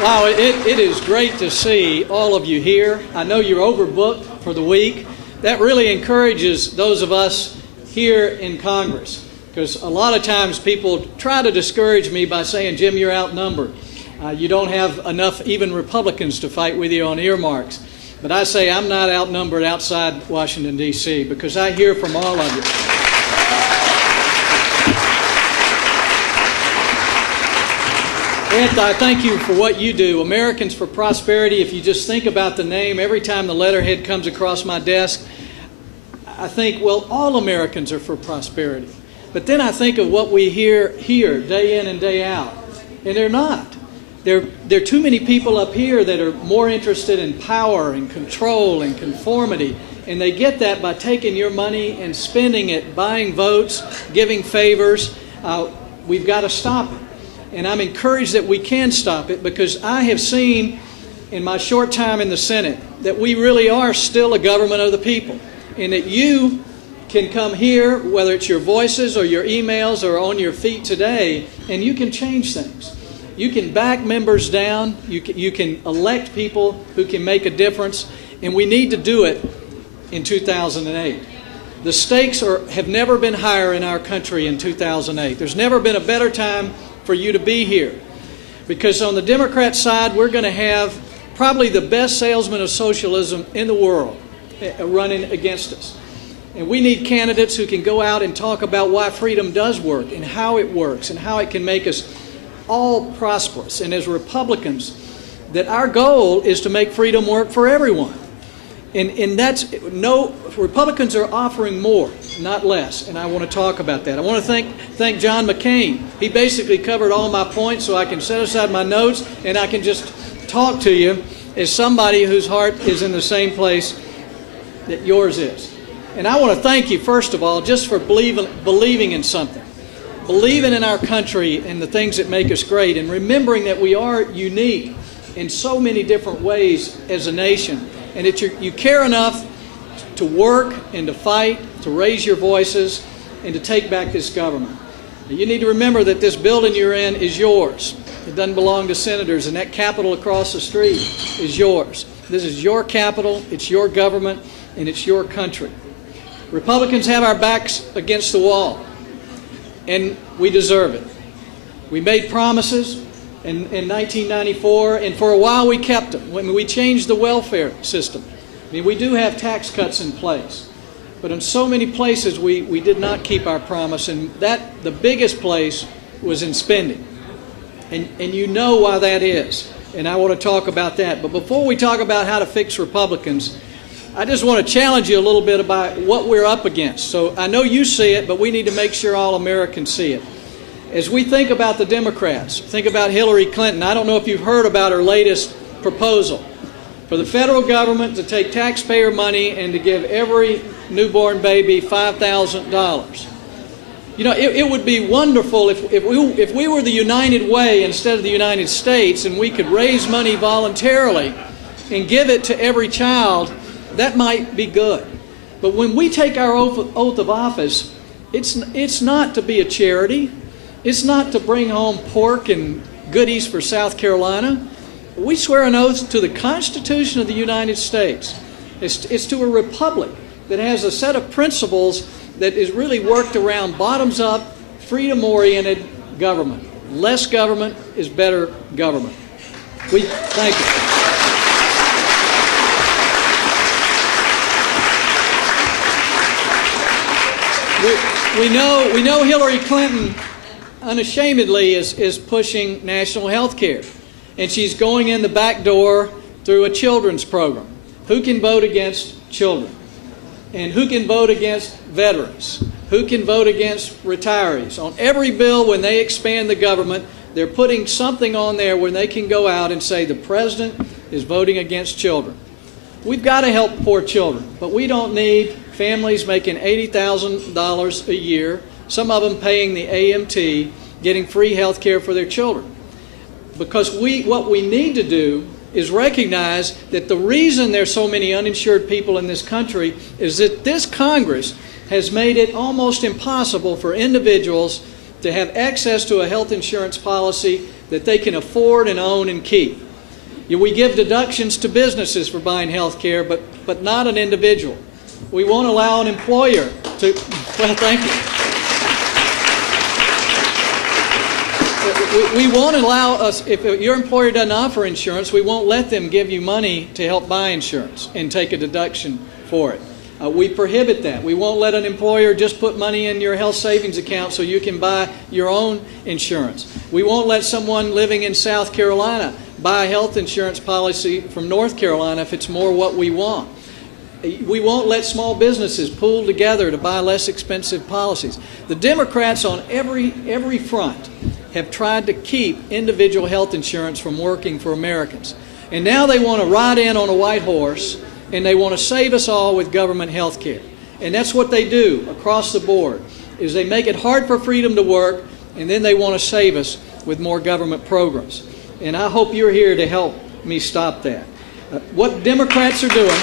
Wow, it is great to see all of you here. I know you're overbooked for the week. That really encourages those of us here in Congress, because a lot of times people try to discourage me by saying, Jim, you're outnumbered. You don't have enough even Republicans to fight with you on earmarks. But I say I'm not outnumbered outside Washington, D.C., because I hear from all of you. And I thank you for what you do. Americans for Prosperity, if you just think about the name, every time the letterhead comes across my desk, I think, well, all Americans are for prosperity. But then I think of what we hear here day in and day out, and they're not. There are too many people up here that are more interested in power and control and conformity, and they get that by taking your money and spending it, buying votes, giving favors. We've got to stop it. And I'm encouraged that we can stop it, because I have seen in my short time in the Senate that we really are still a government of the people, and that you can come here, whether it's your voices or your emails or on your feet today, and you can change things. You can back members down. You can elect people who can make a difference, and we need to do it in 2008. The stakes have never been higher in our country in 2008. There's never been a better time for you to be here, because on the Democrat side, we're going to have probably the best salesman of socialism in the world running against us. And we need candidates who can go out and talk about why freedom does work and how it works and how it can make us all prosperous. And as Republicans, that our goal is to make freedom work for everyone. And that's no, Republicans are offering more, not less, and I want to talk about that. I want to thank John McCain. He basically covered all my points, so I can set aside my notes and I can just talk to you as somebody whose heart is in the same place that yours is. And I want to thank you, first of all, just for believing in something, believing in our country and the things that make us great, and remembering that we are unique in so many different ways as a nation. And that you care enough to work and to fight, to raise your voices, and to take back this government. Now, you need to remember that this building you're in is yours. It doesn't belong to senators, and that Capitol across the street is yours. This is your Capitol, it's your government, and it's your country. Republicans have our backs against the wall, and we deserve it. We made promises in 1994, and for a while we kept them. When we changed the welfare system, I mean, we do have tax cuts in place, but in so many places we did not keep our promise, and the biggest place was in spending. And you know why that is, and I want to talk about that. But before we talk about how to fix Republicans, I just want to challenge you a little bit about what we're up against. So I know you see it, but we need to make sure all Americans see it. As we think about the Democrats, think about Hillary Clinton. I don't know if you've heard about her latest proposal for the federal government to take taxpayer money and to give every newborn baby $5,000. You know, it would be wonderful if we were the United Way instead of the United States, and we could raise money voluntarily and give it to every child. That might be good. But when we take our oath of office, it's not to be a charity. It's not to bring home pork and goodies for South Carolina. We swear an oath to the Constitution of the United States. It's to a republic that has a set of principles that is really worked around bottoms-up, freedom-oriented government. Less government is better government. Thank you. We know Hillary Clinton unashamedly is pushing national health care, and she's going in the back door through a children's program. Who can vote against children? And who can vote against veterans? Who can vote against retirees? On every bill, when they expand the government, they're putting something on there where they can go out and say the president is voting against children. We've got to help poor children, but we don't need families making $80,000 a year, some of them paying the AMT, getting free health care for their children. Because what we need to do is recognize that the reason there's so many uninsured people in this country is that this Congress has made it almost impossible for individuals to have access to a health insurance policy that they can afford and own and keep. We give deductions to businesses for buying health care, but not an individual. We won't allow an employer to, well, thank you. We won't allow us, if your employer doesn't offer insurance, we won't let them give you money to help buy insurance and take a deduction for it. We prohibit that. We won't let an employer just put money in your health savings account so you can buy your own insurance. We won't let someone living in South Carolina buy a health insurance policy from North Carolina if it's more what we want. We won't let small businesses pool together to buy less expensive policies. The Democrats on every front have tried to keep individual health insurance from working for Americans. And now they want to ride in on a white horse, and they want to save us all with government health care. And that's what they do across the board, is they make it hard for freedom to work, and then they want to save us with more government programs. And I hope you're here to help me stop that. What Democrats are doing...